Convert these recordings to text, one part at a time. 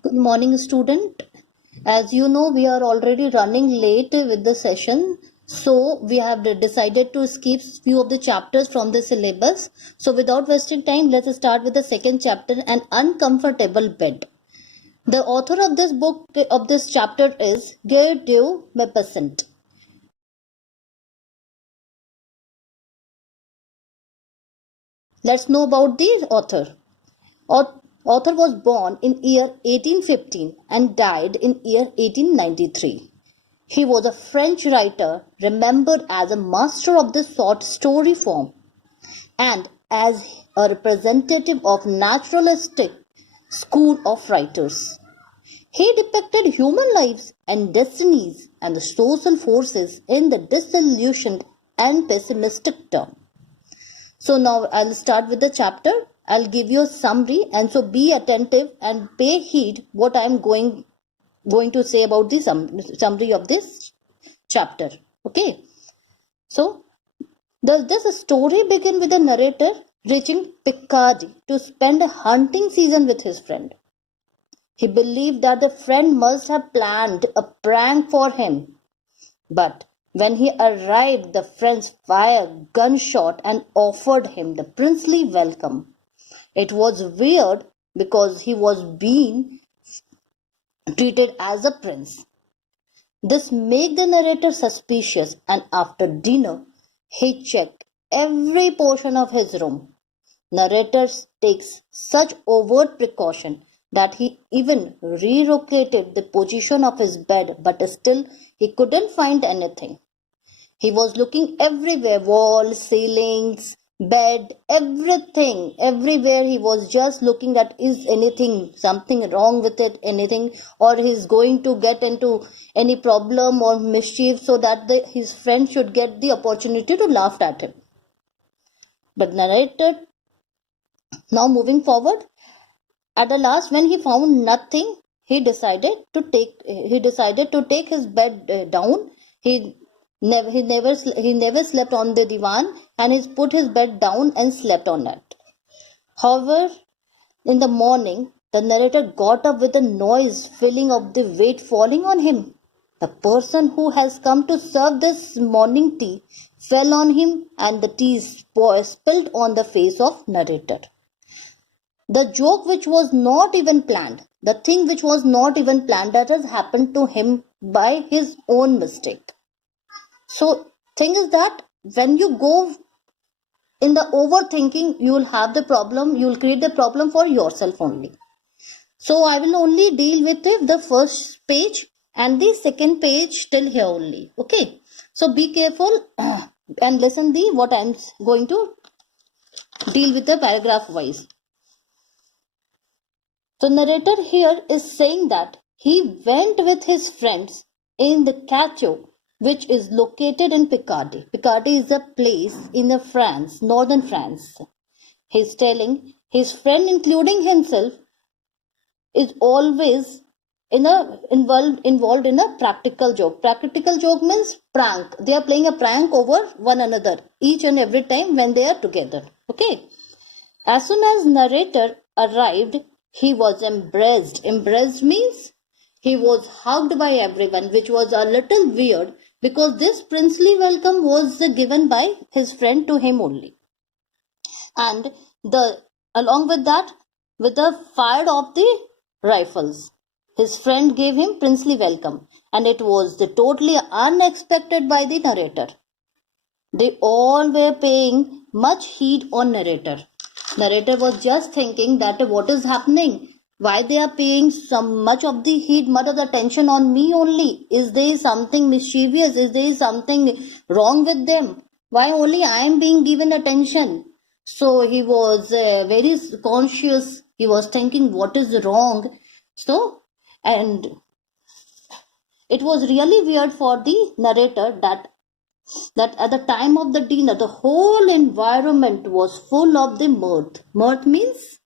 Good morning, student. As you know, we are already running late with the session. So we have decided to skip few of the chapters from the syllabus. So without wasting time, let's start with the second chapter, An Uncomfortable Bed. The author of this book, of this chapter is Gertrude Maupassant. Let's know about the author. Author was born in year 1815 and died in year 1893. He was a French writer remembered as a master of the short story form and as a representative of naturalistic school of writers. He depicted human lives and destinies and the social forces in the disillusioned and pessimistic term. So now I'll start with the chapter. I'll give you a summary, and so be attentive and pay heed what I'm going to say about the summary of this chapter. Okay. So does this story begin with the narrator reaching Picardy to spend a hunting season with his friend. He believed that the friend must have planned a prank for him. But when he arrived, the friends fired gunshot and offered him the princely welcome. It was weird because he was being treated as a prince. This made the narrator suspicious, and after dinner, he checked every portion of his room. Narrator takes such overt precaution that he even relocated the position of his bed, but still he couldn't find anything. He was looking everywhere, walls, ceilings, bed, everything, everywhere. He was just looking at, is anything, something wrong with it, anything, or he's going to get into any problem or mischief so that his friend should get the opportunity to laugh at him. But narrator, now moving forward, at the last, when he found nothing, he decided to take his bed down. He never slept on the divan, and he put his bed down and slept on it. However, in the morning, the narrator got up with a noise, feeling of the weight falling on him. The person who has come to serve this morning tea fell on him, and the tea spilled on the face of narrator. The joke which was not even planned, the thing which was not even planned, that has happened to him by his own mistake. So thing is that when you go in the overthinking, you will have the problem, you will create the problem for yourself only. So I will only deal with the first page and the second page till here only. Okay. So be careful and listen what I am going to deal with the paragraph wise. So narrator here is saying that he went with his friends in the chateau, which is located in Picardy. Picardy is a place in the France, northern France. He's telling his friend, including himself, is always involved in a practical joke. Practical joke means prank. They are playing a prank over one another each and every time when they are together. Okay. As soon as narrator arrived, he was embraced. Embraced means he was hugged by everyone, which was a little weird because this princely welcome was given by his friend to him only. And along with that, with the fire of the rifles, his friend gave him princely welcome, and it was totally unexpected by the narrator. They all were paying much heed on narrator. Narrator was just thinking that what is happening, why they are paying so much of the heed, much of the attention on me only. Is there something mischievous? Is there something wrong with them? Why only I am being given attention? So he was very conscious. He was thinking what is wrong. So, and it was really weird for the narrator that at the time of the dinner, the whole environment was full of the mirth. Mirth means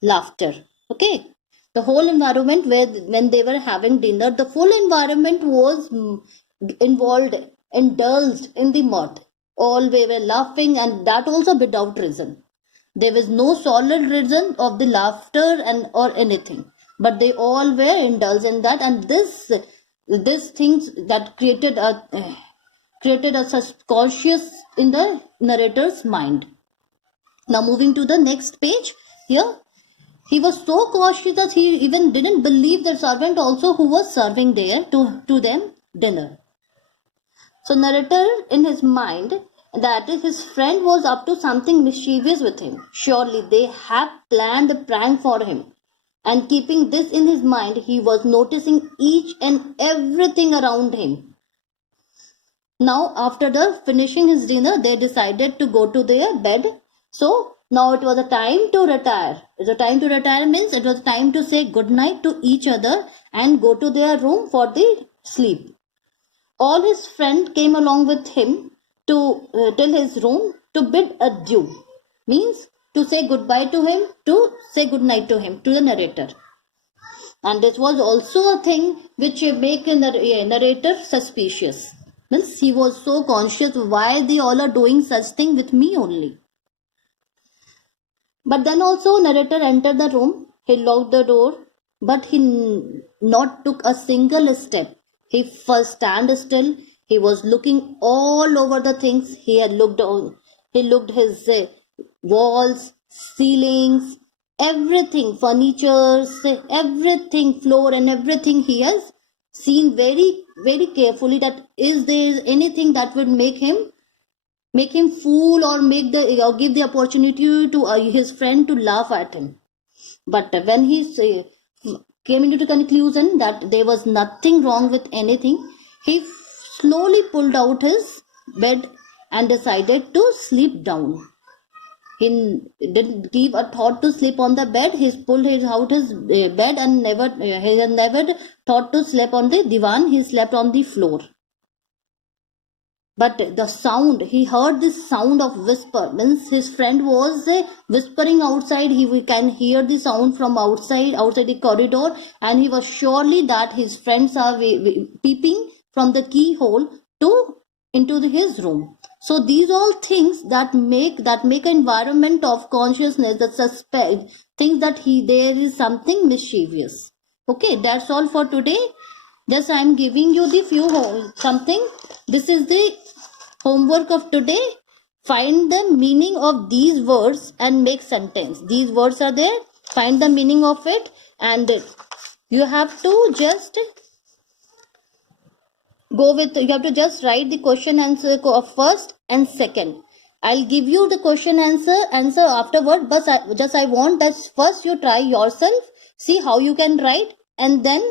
laughter. Okay. The whole environment when they were having dinner, the full environment was indulged in the mirth. All they were laughing, and that also without reason. There was no solid reason of the laughter and or anything, but they all were indulged in that, and this things that created a suspicious in the narrator's mind. Now moving to the next page here. He was so cautious that he even didn't believe the servant also who was serving there to them dinner. So narrator in his mind that his friend was up to something mischievous with him. Surely they have planned a prank for him. And keeping this in his mind, he was noticing each and everything around him. Now after the finishing his dinner, they decided to go to their bed. So now it was a time to retire. The time to retire means it was time to say good night to each other and go to their room for the sleep. All his friends came along with him to till his room to bid adieu, means to say goodbye to him, to say good night to him, to the narrator. And this was also a thing which make a narrator suspicious. Means he was so conscious why they all are doing such thing with me only. But then also narrator entered the room. He locked the door, but he not took a single step. He first stand still. He was looking all over the things. He had looked on. He looked his walls, ceilings, everything, furnitures, everything, floor and everything. He has seen very, very carefully that is there anything that would make him fool or give the opportunity to his friend to laugh at him. But when he came into the conclusion that there was nothing wrong with anything, he slowly pulled out his bed and decided to sleep down. He didn't give a thought to sleep on the bed. He pulled out his bed and he had never thought to sleep on the divan. He slept on the floor. But the sound, he heard this sound of whisper, means his friend was whispering outside. We can hear the sound from outside the corridor, and he was surely that his friends are peeping from the keyhole into his room. So these all things that make an environment of consciousness, that suspect things that there is something mischievous. Okay, that's all for today. Just I am giving you the few something. This is the homework of today. Find the meaning of these words and make sentence. These words are there. Find the meaning of it, and you have to just write the question answer of first and second. I'll give you the question answer afterward, but I want that first you try yourself, see how you can write, and then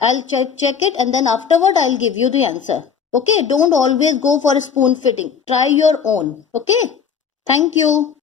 I'll check it, and then afterward I'll give you the answer. Okay, don't always go for a spoon fitting. Try your own. Okay, thank you.